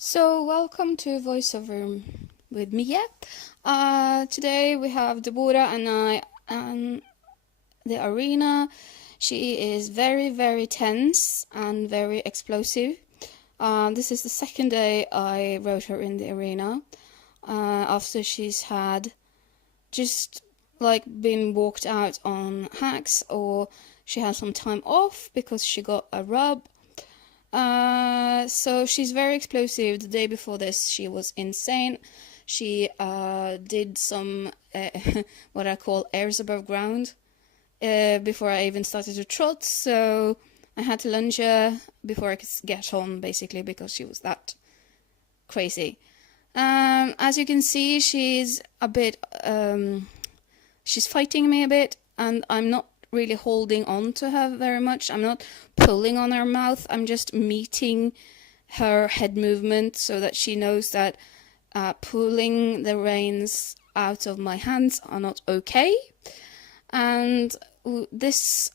So, welcome to voiceover with Mia. Today we have Deborah and I in the arena. She is very, very tense and very explosive. This is the second day I wrote her in the arena after she's had just been walked out on hacks, or she had some time off because she got a rub. So she's very explosive. The day before this, she was insane. She did some what I call airs above ground before I even started to trot. So I had to lunge her before I could get on, basically, because she was that crazy. As you can see, she's a bit. She's fighting me a bit, and I'm not really holding on to her very much. I'm not pulling on her mouth. I'm just meeting her head movement so that she knows that pulling the reins out of my hands are not okay. And this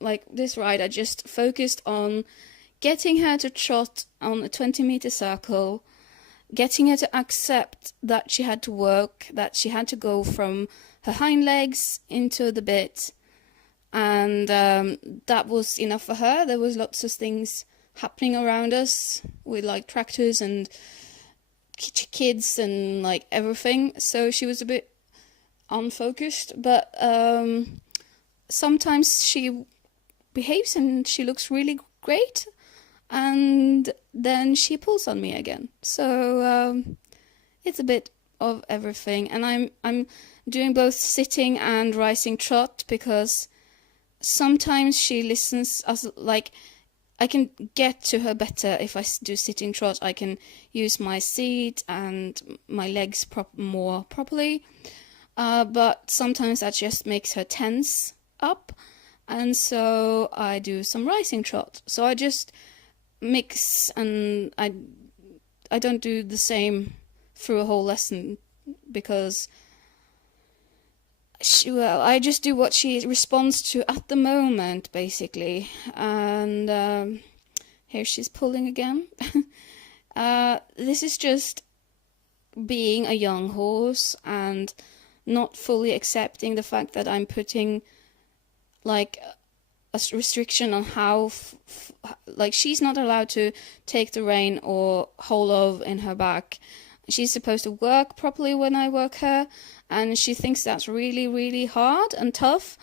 this ride, I just focused on getting her to trot on a 20-meter circle, getting her to accept that she had to work, that she had to go from her hind legs into the bit, and that was enough for her. There was lots of things happening around us with tractors and kids and everything, so she was a bit unfocused, but sometimes she behaves and she looks really great, and then she pulls on me again. So it's a bit of everything, and I'm doing both sitting and rising trot because sometimes she listens as I can get to her better if I do sitting trot. I can use my seat and my legs more properly, but sometimes that just makes her tense up, and so I do some rising trot. So I just mix, and I don't do the same through a whole lesson because I just do what she responds to at the moment, basically. And here she's pulling again. This is just being a young horse and not fully accepting the fact that I'm putting a restriction on how she's not allowed to take the rein or hold of in her back. She's supposed to work properly when I work her, and she thinks that's really, really hard and tough,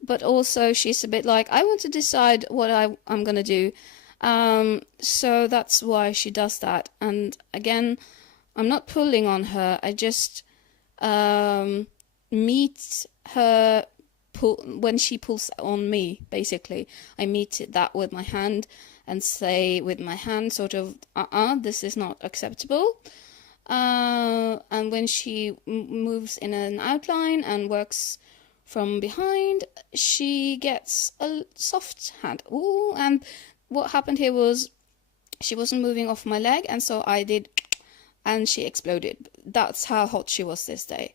but also she's a bit I want to decide what I'm gonna do. So that's why she does that. And again, I'm not pulling on her. I just meet her when she pulls on me, basically. I meet that with my hand and say with my hand sort of, this is not acceptable. And when she moves in an outline and works from behind, she gets a soft hand. Ooh, and what happened here was she wasn't moving off my leg, and so I did, and she exploded. That's how hot she was this day.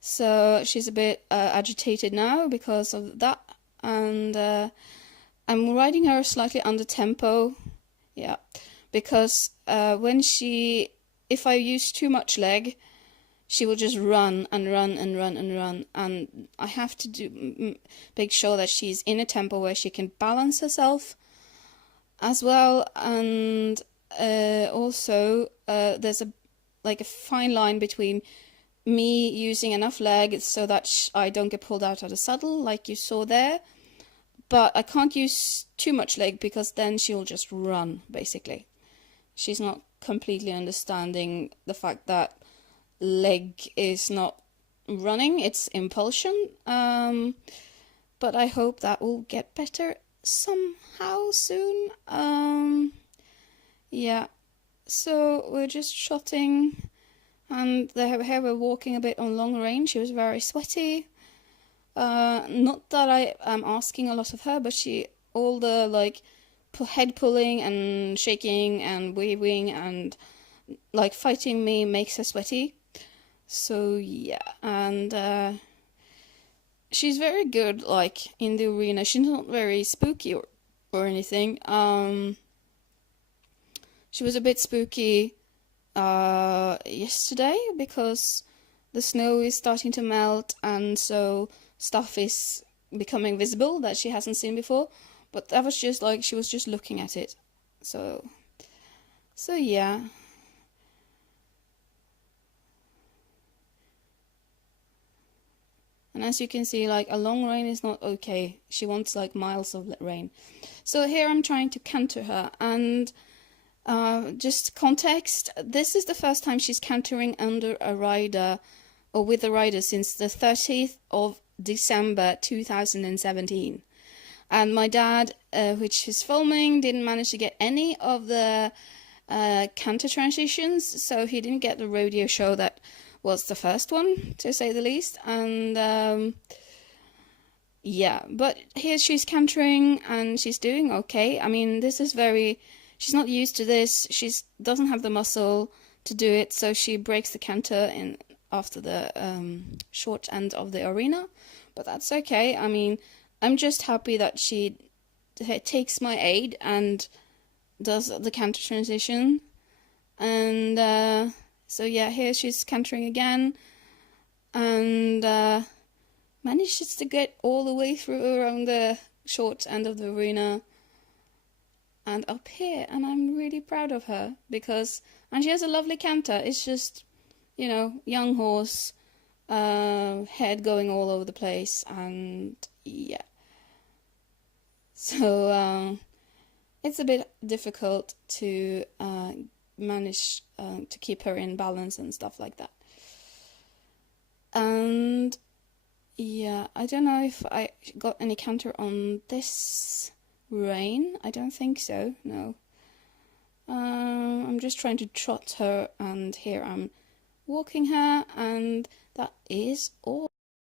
So she's a bit agitated now because of that, and I'm riding her slightly under tempo, yeah, because if I use too much leg, she will just run and run and run and run, and I have to make sure that she's in a tempo where she can balance herself as well, and also there's a fine line between me using enough leg so that I don't get pulled out of the saddle like you saw there, but I can't use too much leg because then she'll just run, basically. She's not completely understanding the fact that leg is not running, it's impulsion. But I hope that will get better somehow soon. Yeah, so we're just shotting, and here we're walking a bit on long range. She was very sweaty. Not that I am asking a lot of her, but all the head pulling and shaking and waving and fighting me makes her sweaty. So yeah, and she's very good in the arena. She's not very spooky or anything. She was a bit spooky yesterday because the snow is starting to melt, and so stuff is becoming visible that she hasn't seen before. But that was just like she was just looking at it. So yeah. And as you can see, like a long rain is not okay. She wants like miles of rain. So here I'm trying to canter her, and just context, this is the first time she's cantering under a rider or with a rider since the 30th of December 2017. And my dad, which is filming, didn't manage to get any of the canter transitions, so he didn't get the rodeo show that was the first one, to say the least. And yeah, but here she's cantering and she's doing okay. I mean, this is very, she's not used to this. She doesn't have the muscle to do it, so she breaks the canter in after the short end of the arena. But that's okay. I mean, I'm just happy that she takes my aid and does the canter transition. And so yeah, here she's cantering again, and manages to get all the way through around the short end of the arena and up here, and I'm really proud of her and she has a lovely canter. It's just, you know, young horse, head going all over the place, and yeah. So it's a bit difficult to manage to keep her in balance and stuff like that. And yeah, I don't know if I got any canter on this rein. I don't think so, no. I'm just trying to trot her, and here I'm walking her, and that is all.